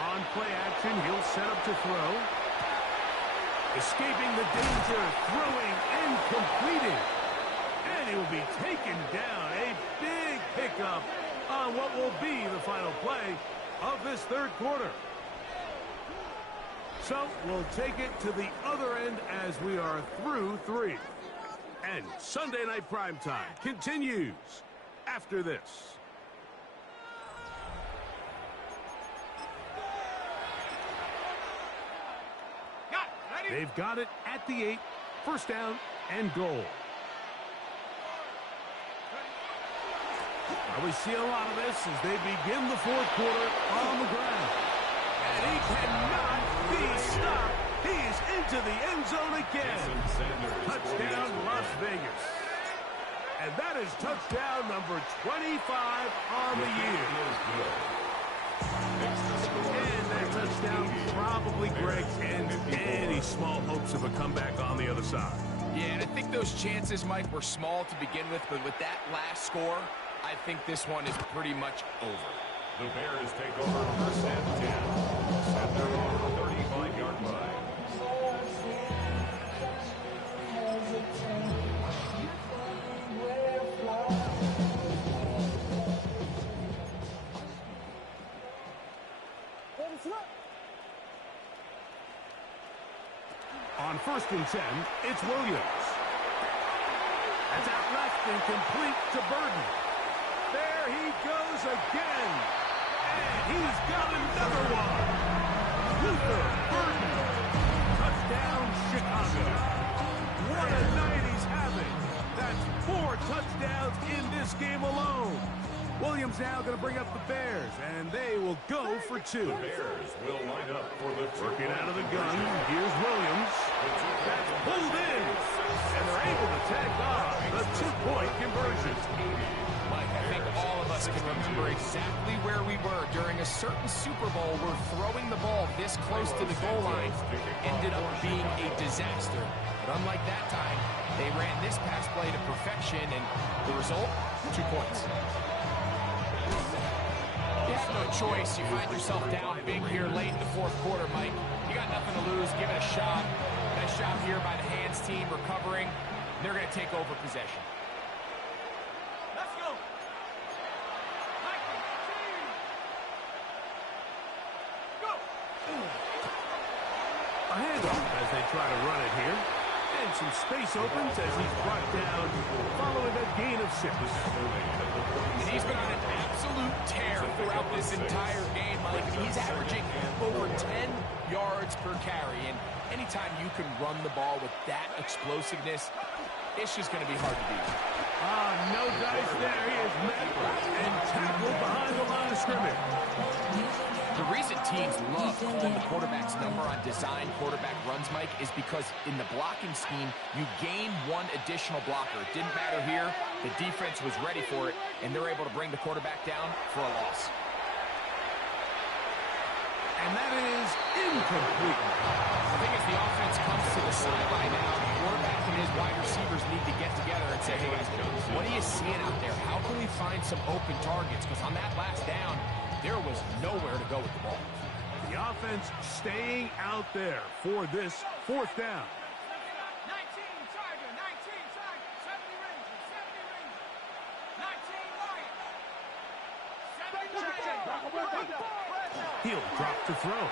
On play action, he'll set up to throw. Escaping the danger, throwing and completing. And he will be taken down. A big pickup on what will be the final play of this 3rd quarter. So we'll take it to the other end as we are through 3. And Sunday Night Primetime continues after this. They've got it at the 8, 1st down and goal. Now we see a lot of this as they begin the 4th quarter on the ground. And he cannot be stopped. He's into the end zone again. Touchdown Las Vegas. And that is touchdown number 25 on the year. And that touchdown probably, Greg, ends any small hopes of a comeback on the other side. Yeah, and I think those chances, Mike, were small to begin with, but with that last score, I think this one is pretty much over. The Bears take over 1st and 10. At their own 35-yard line. On 1st and 10, it's Williams. That's out left and complete to Burden. There he goes again. And he's got another one. Luther Burden. Touchdown, Chicago. What a night he's having. That's 4 touchdowns in this game alone. Williams now going to bring up the Bears, and they will go for 2. The Bears will line up for the Working out of the gun. Here's Williams. That's pulled in. And they're able to tack on the 2-point conversion. Mike, I think all of us us can remember exactly where we were during a certain Super Bowl where throwing the ball this close to the goal line ended up being a disaster. But unlike that time, they ran this pass play to perfection, and the result, 2 points. You have no choice. You find yourself down big here late in the fourth quarter, Mike. You got nothing to lose. Give it a shot. Nice job here by the hands team recovering. They're going to take over possession. Let's go. Go. A handoff as they try to run it here. And some space opens as he's brought down following a gain of 6. And he's been on an absolute tear throughout this entire game, Mike. He's averaging over 10 yards per carry. And anytime you can run the ball with that explosiveness, it's just going to be hard to beat. No dice there. He is met and tackled behind the line of scrimmage. The reason teams love calling the quarterback's number on design quarterback runs, Mike, is because in the blocking scheme, you gain one additional blocker. It didn't matter here. The defense was ready for it, and they're able to bring the quarterback down for a loss. And that is incomplete. I think as the offense comes to the sideline now, the quarterback and his wide receivers need to get together and say, hey, guys, what are you seeing out there? How can we find some open targets? Because on that last down, there was nowhere to go with the ball. The offense staying out there for this fourth down. 19 Tiger, 19 Tiger, 70 Ranger, 70 Ranger, 19 Lion, 70 Ranger. He'll drop to throw.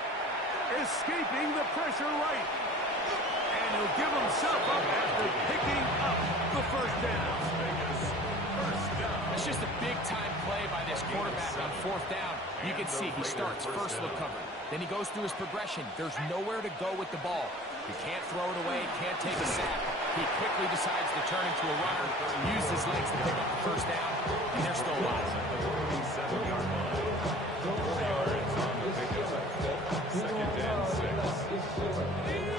Escaping the pressure right. And he'll give himself up after picking up the first down. It's just a big-time play by this quarterback on fourth down. You can see he starts first look cover. Then he goes through his progression. There's nowhere to go with the ball. He can't throw it away, can't take a sack. He quickly decides to turn into a runner, use his legs to pick up the first down, and they're still alive. 7-yard line. 4 yards on the pickup. 2nd and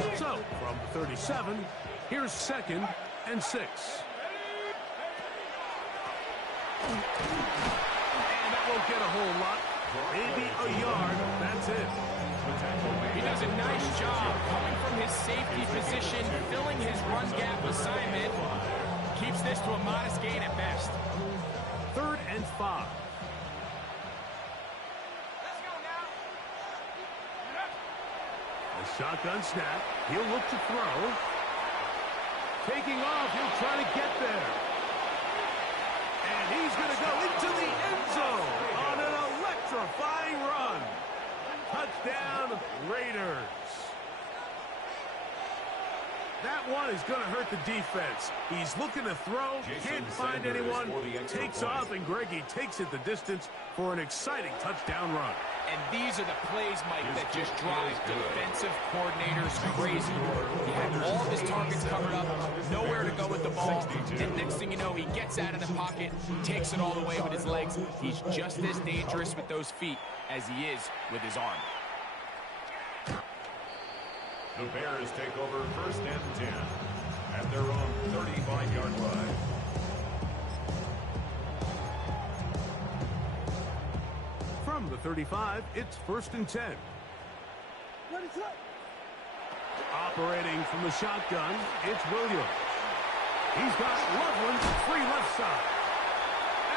6. So, from the 37, here's 2nd and 6. And that won't get a whole lot. Maybe a yard. That's it. He does a nice job coming from his safety position, filling his run gap assignment. Keeps this to a modest gain at best. 3rd and 5. Let's go now. A shotgun snap. He'll look to throw. Taking off. He'll try to get there. And he's going to go into the end zone on an electrifying run. Touchdown, Raiders. That one is going to hurt the defense. He's looking to throw, can't find anyone, takes off, and Greggy takes it the distance for an exciting touchdown run. And these are the plays, Mike, that just drive defensive coordinators crazy. He had all of his targets covered up, nowhere to go with the ball, and next thing you know, he gets out of the pocket, takes it all the way with his legs. He's just as dangerous with those feet as he is with his arm. The Bears take over 1st and 10 at their own 35-yard line. From the 35, it's 1st and 10. Ready, set. Operating from the shotgun, it's Williams. He's got Loveland free left side.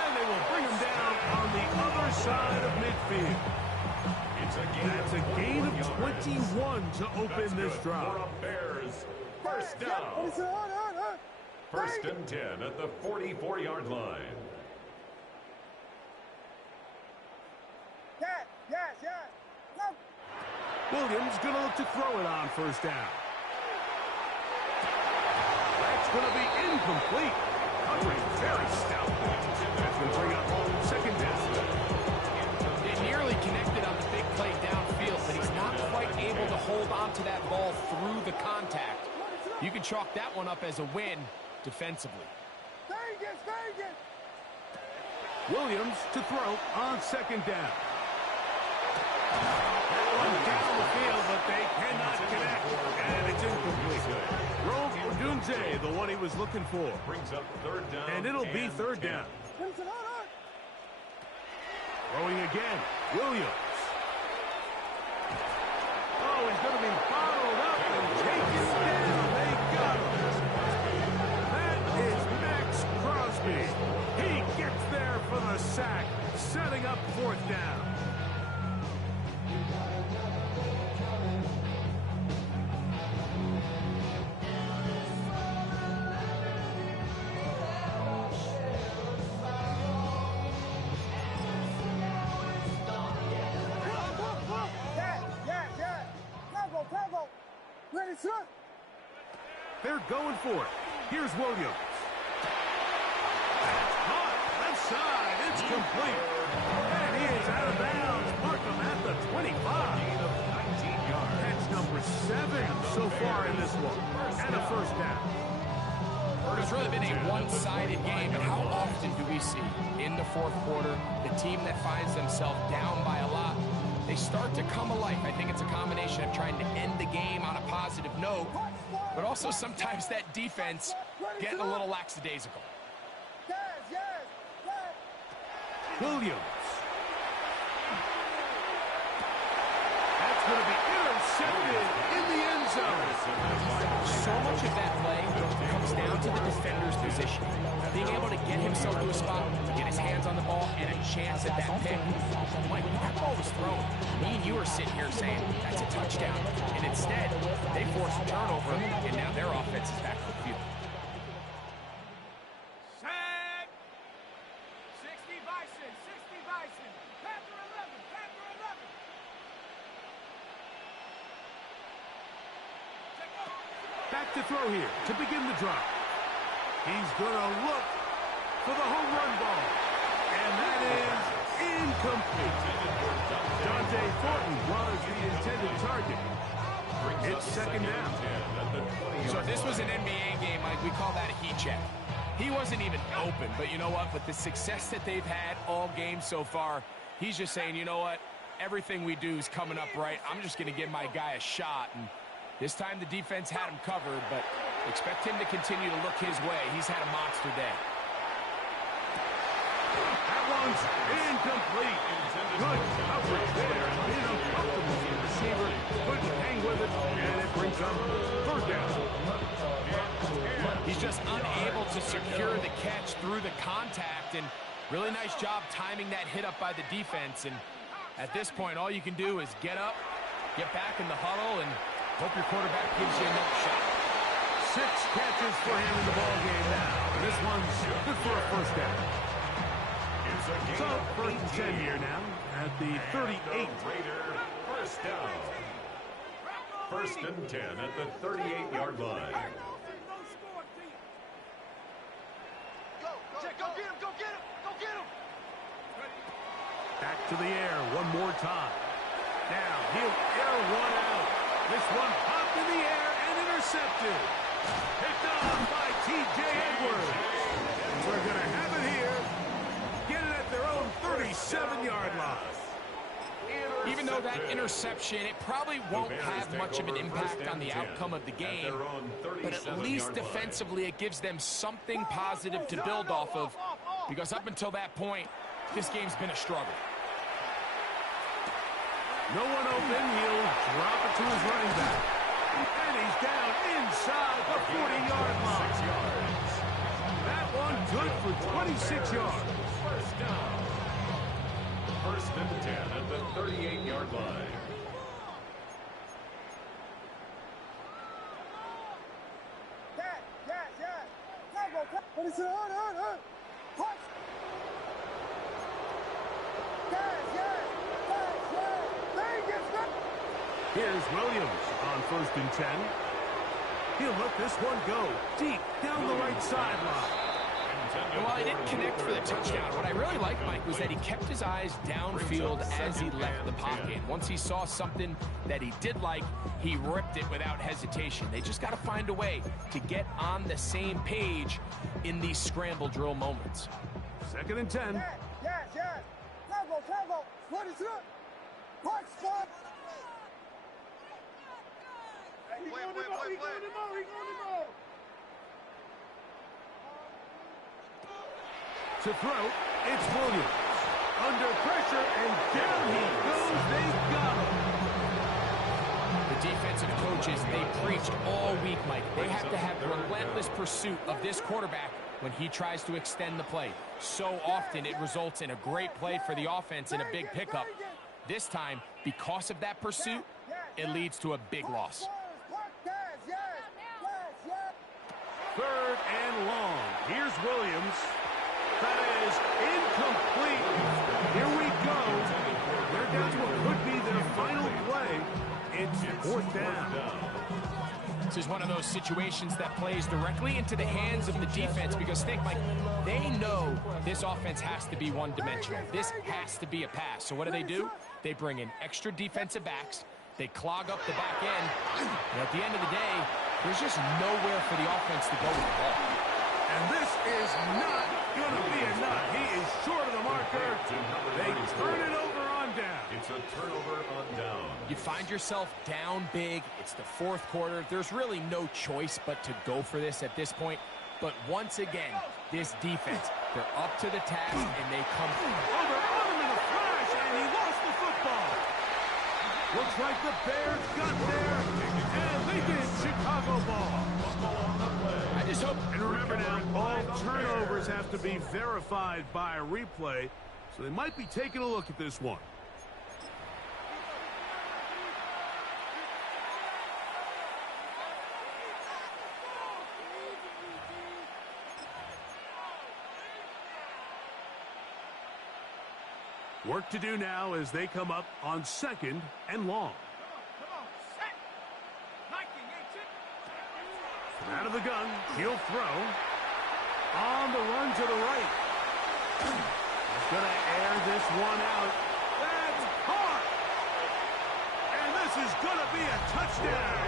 And they will bring him down on the other side of midfield. That's a gain of 21 to open this drive. Bears, first down. 1st and 10 at the 44-yard line. Yes. Go. Williams going to look to throw it on 1st down. That's going to be incomplete. Covering very stout. That's going to bring up 2nd down. They nearly connected on the big play downfield, but he's not quite able to hold on to that ball through the contact. You can chalk that one up as a win defensively. Vegas. Williams to throw on 2nd down. That one down the field, but they cannot connect. And it's incomplete. Rome Odunze, the one he was looking for. Brings up 3rd down. And it'll be 3rd down. Throwing again. Williams. Oh, he's going to be bottled up and taken down. They got him. That is Max Crosby. He gets there for the sack, setting up 4th down. They're going for it. Here's Williams. That's caught. Left side. It's complete. And he is out of bounds. Mark him at the 25. That's number 7 so far in this one. And a 1st down. It's really been a one-sided game, and how often do we see in the 4th quarter the team that finds themselves down by a lot, they start to come alive. I think it's a combination of trying to end the game on a positive note, but also sometimes that defense getting a little lackadaisical. Williams. That's going to be intercepted in the end zone. So much of that play comes down to the defender's position. Being able to get himself to a spot, get his hands on the ball, and a chance at that pick. Mike, that ball was thrown. Me and you are sitting here saying, that's a touchdown. And instead, they forced a turnover, and now their offense is back to the field. Sack. 60 Bison, 60 Bison. Panther 11, Panther 11. Back to throw here to begin the drive. He's going to look for the home run ball. And that is incomplete. Dante Thornton was the intended target. It's 2nd down. So if this was an NBA game, Mike, we call that a heat check. He wasn't even open, but you know what? With the success that they've had all game so far, he's just saying, you know what? Everything we do is coming up right. I'm just going to give my guy a shot. And this time the defense had him covered, but expect him to continue to look his way. He's had a monster day. That one's incomplete. Good coverage there. Uncomfortable for the receiver. Couldn't hang with it, and it brings up 3rd down. He's just unable to secure the catch through the contact, and really nice job timing that hit up by the defense. And at this point, all you can do is get up, get back in the huddle, and hope your quarterback gives you another shot. 6 catches for him in the ball game now. This one's good for a 1st down. So 1st and 10 here now at the 38. Raider, 1st down. 1st and 10 at the 38-yard line. Go get him, go get him, go get him. Back to the air one more time. Now he'll air one out. This one popped in the air and intercepted. Picked off by T.J. Edwards. We're going to have it here. Get it at their own 37-yard line. Even though that interception, it probably won't have much of an impact on the outcome of the game, but at least defensively it gives them something positive to build off of, because up until that point, this game's been a struggle. No one open. He'll drop it to his running back. And he's down inside the 40-yard line. 6 yards. That one good for 26 yards. 1st down. 1st and 10 at the 38-yard line. Here's Williams on 1st and 10. He'll let this one go deep down the right sideline. And while he didn't connect for the touchdown, what I really liked, Mike, was that he kept his eyes downfield as he left the pocket. Once he saw something that he did like, he ripped it without hesitation. They just got to find a way to get on the same page in these scramble drill moments. 2nd and 10. To throw, it's Williams. under pressure, and down he goes. They got him. The defensive coaches, they preached all week, Mike. They have to have relentless pursuit of this quarterback when he tries to extend the play. So often it results in a great play for the offense and a big pickup. This time, because of that pursuit, it leads to a big loss. Third and long. Here's Williams. That is incomplete. Here we go. They're down to what could be their final play. It's fourth down. This is one of those situations that plays directly into the hands of the defense because think, Mike, they know this offense has to be one-dimensional. This has to be a pass. So what do? They bring in extra defensive backs. They clog up the back end. And at the end of the day, there's just nowhere for the offense to go with the ball. And this is not going to be enough. He is short of the marker. They turn it over on down. It's a turnover on down. You find yourself down big. It's the fourth quarter. There's really no choice but to go for this at this point. But once again, this defense, they're up to the task, and they come through. Oh, they're on him in a flash, and he lost the football. Looks like the Bears got there, and they did. Chicago ball. I just hope. And remember now, all turnovers have to be verified by a replay, so they might be taking a look at this one. Work to do now as they come up on second and long. Come on, set. 19, 18. From out of the gun, he'll throw. On the run to the right. He's going to air this one out. That's hard. And this is going to be a touchdown.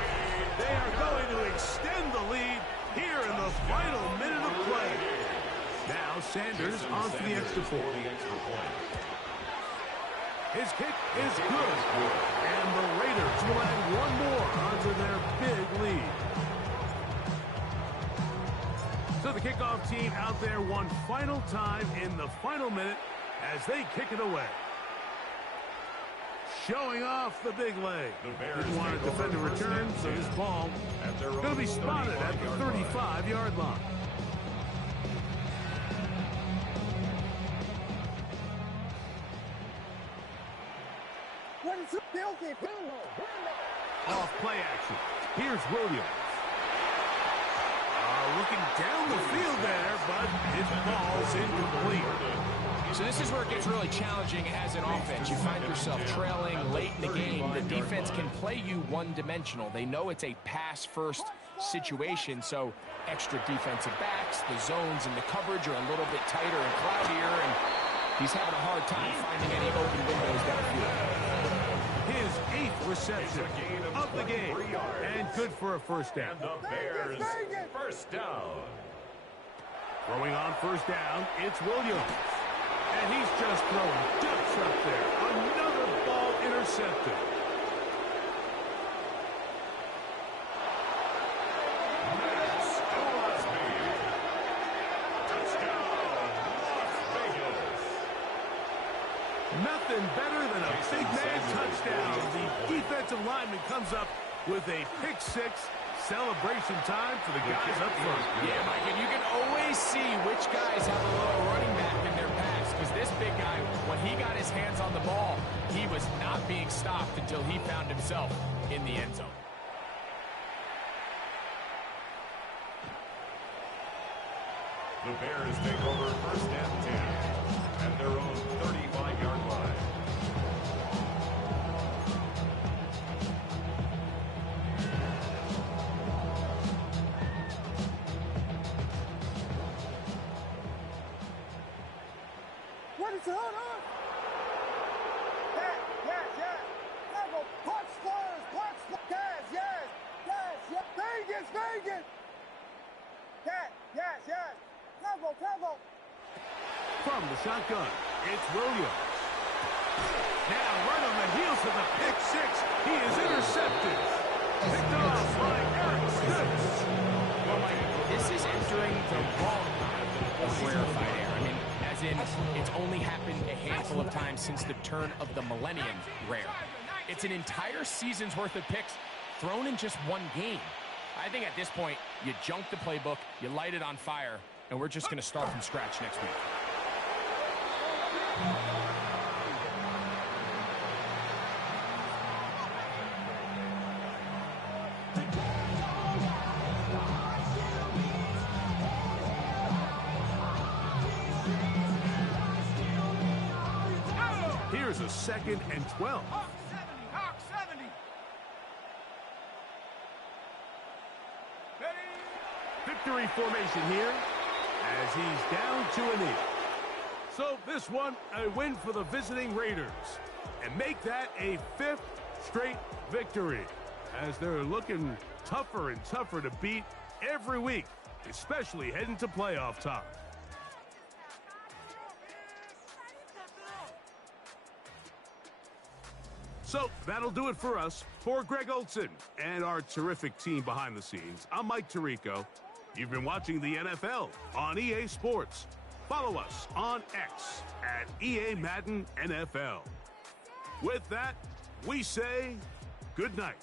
They are going to extend the lead here in the final minute of play. Now Sanders on for the extra point. His kick is good. And the Raiders will add one more onto their big lead. So the kickoff team out there one final time in the final minute as they kick it away. Showing off the big leg. Didn't want to defend a return, so this ball going to be spotted at the 35-yard line. Off play action. Here's Williams. Looking down the field there, but his ball's incomplete. So this is where it gets really challenging as an offense. You find yourself trailing late in the game. The defense can play you one-dimensional. They know it's a pass-first situation, so extra defensive backs, the zones and the coverage are a little bit tighter and cloudier, and he's having a hard time finding any open windows downfield. His 8th reception of the game, and good for a first down. And the Bears, first down. Throwing on first down, it's Williams. And he's just throwing ducks up there. Another ball intercepted. Max Crosby. Touchdown, Las Vegas. Nothing better than a big man touchdown. The defensive lineman comes up with a pick six. Celebration time for the guys up front. Yeah, Mike, and you can always see which guys have a little running back in their pass, because this big guy, when he got his hands on the ball, he was not being stopped until he found himself in the end zone. The Bears take over first and 10 at their own 35-yard line. What is it? Hold on. Yes. Level. Punch first. Yes. Vegas. Yes. Level. From the shotgun, it's Williams. Now right on the heels of the pick six, he is intercepted. Picked off by Eric Smith. Well, Mike, this is entering the wrong kind of rarefied air. I mean, as as in it's only happened a handful of times since the turn of the millennium. Rare. It's an entire season's worth of picks thrown in just one game. I think at this point, you junk the playbook, you light it on fire, and we're just going to start from scratch next week. Here's a 2nd and 12. Hawk 70, Hawk 70. Ready? Victory formation here as he's down to a knee. So this one, a win for the visiting Raiders. And make that a 5th straight victory as they're looking tougher and tougher to beat every week, especially heading to playoff time. So that'll do it for us. For Greg Olsen and our terrific team behind the scenes, I'm Mike Tirico. You've been watching the NFL on EA Sports. Follow us on X at EA Madden NFL. With that, we say good night.